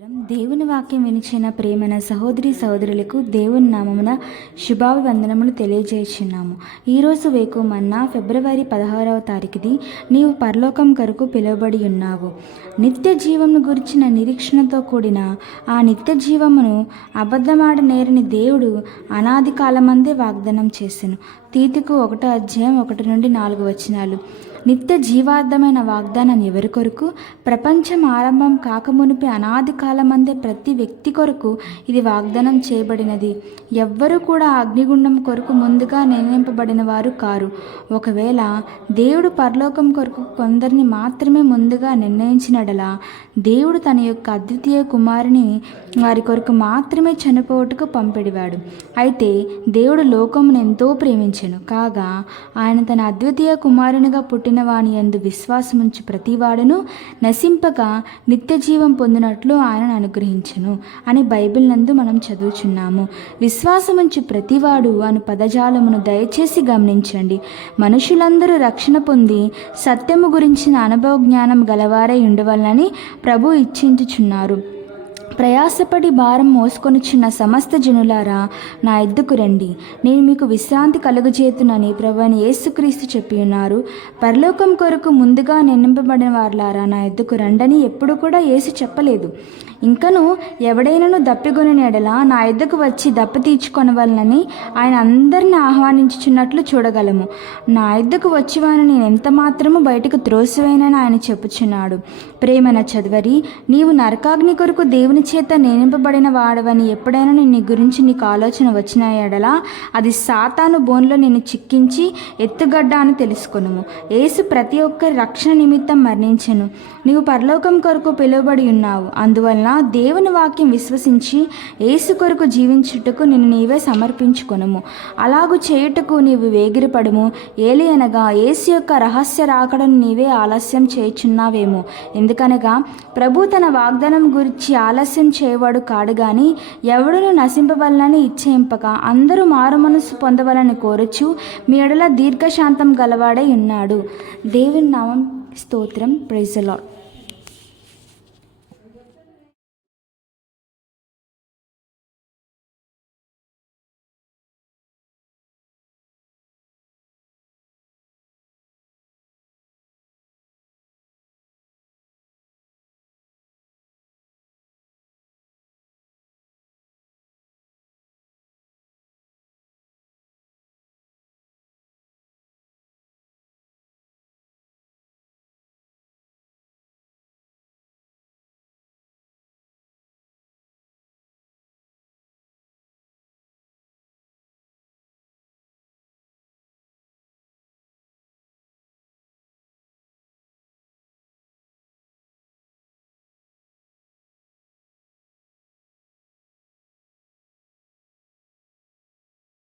స్తోత్రం. దేవుని వాక్యం వినిచిన ప్రేమన సహోదరి సహోదరులకు దేవుని నామమున శుభాభివందనములు తెలియజేస్తున్నాము. ఈరోజు వేకుమన్నా ఫిబ్రవరి 16వ తారీఖుది. నీవు పరలోకం కొరకు పిలువబడి ఉన్నావు. నిత్య జీవమును గురించిన నిరీక్షణతో కూడిన ఆ నిత్య జీవమును అబద్ధమాడ నేరని దేవుడు అనాది కాలమందే వాగ్దానం చేసెను. తీతుకు 1:1-4 నిత్య జీవార్థమైన వాగ్దానం ఎవరి కొరకు? ప్రపంచం ఆరంభం కాకమునిపే అనాది కాలమందే ప్రతి వ్యక్తి కొరకు ఇది వాగ్దానం చేయబడినది. ఎవ్వరూ కూడా అగ్నిగుండం కొరకు ముందుగా నిర్ణయింపబడిన వారు కారు. ఒకవేళ దేవుడు పరలోకం కొరకు కొందరిని మాత్రమే ముందుగా నిర్ణయించినడలా దేవుడు తన యొక్క అద్వితీయ కుమారుని వారి కొరకు మాత్రమే చనిపోటుకు పంపెడివాడు. అయితే దేవుడు లోకమును ఎంతో ప్రేమించెను కాగా ఆయన తన అద్వితీయ కుమారునిగా పుట్టిన వాని యందు విశ్వాసముంచు ప్రతివాడును నశింపక నిత్య జీవం పొందినట్లు ఆయనను అనుగ్రహించెను అని బైబిల్ నందు మనం చదువుచున్నాము. విశ్వాసముంచు ప్రతివాడు అను పదజాలమును దయచేసి గమనించండి. మనుషులందరూ రక్షణ పొంది సత్యము గురించిన అనుభవ జ్ఞానం గలవారై ఉండవలనని ప్రభు ఇచ్చించుచున్నారు. ప్రయాసపడి భారం మోసుకొనిచున్న సమస్త జనులారా నా ఎద్దుకు రండి, నేను మీకు విశ్రాంతి కలుగజేతునని ప్రభువైన యేసుక్రీస్తు చెప్పి ఉన్నారు. పరలోకం కొరకు ముందుగా నిర్ణయింపబడిన వారులారా నా ఎద్దుకు రండని ఎప్పుడు కూడా యేసు చెప్పలేదు. ఇంకను ఎవడైనను దప్పిగొని ఎడల నా ఎద్దుకు వచ్చి దప్ప తీర్చుకొనవలనని ఆయన అందరిని ఆహ్వానించుచున్నట్లు చూడగలము. నా ఎద్దుకు వచ్చివాని నేను ఎంత మాత్రము బయటకు త్రోసివేనని ఆయన చెప్పుచున్నాడు. ప్రేమన చదువరి, నీవు నరకాగ్ని కొరకు దేవుని చేత నియమింపబడిన వాడవని ఎప్పుడైనా నీ గురించి నీకు ఆలోచన వచ్చిన ఎడల అది సాతాను బోన్లో నిన్ను చిక్కించి ఎత్తుగడ్డ అని తెలుసుకొనుము. యేసు ప్రతి ఒక్కరి రక్షణ నిమిత్తం మరణించెను. నీవు పరలోకం కొరకు పిలువబడి ఉన్నావు. అందువలన దేవుని వాక్యం విశ్వసించి యేసు కొరకు జీవించుటకు నిన్ను నీవే సమర్పించుకొనుము. అలాగు చేయుటకు నీవు వేగిరపడుము. ఏలి అనగా యేసు యొక్క రహస్య రాకడను నీవే ఆలస్యం చేయుచున్నావేమో. ఎందుకనగా ప్రభు తన వాగ్దానం గురించి ఆలస్యం చేయవాడు కాడు గాని ఎవడును నశింపవలనని ఇచ్చేయింపక అందరూ మారు మనసు పొందవలని కోరచ్చు మీ ఎడల దీర్ఘశాంతం గలవాడై ఉన్నాడు. దేవుని నామం స్తోత్రం. Praise the lord.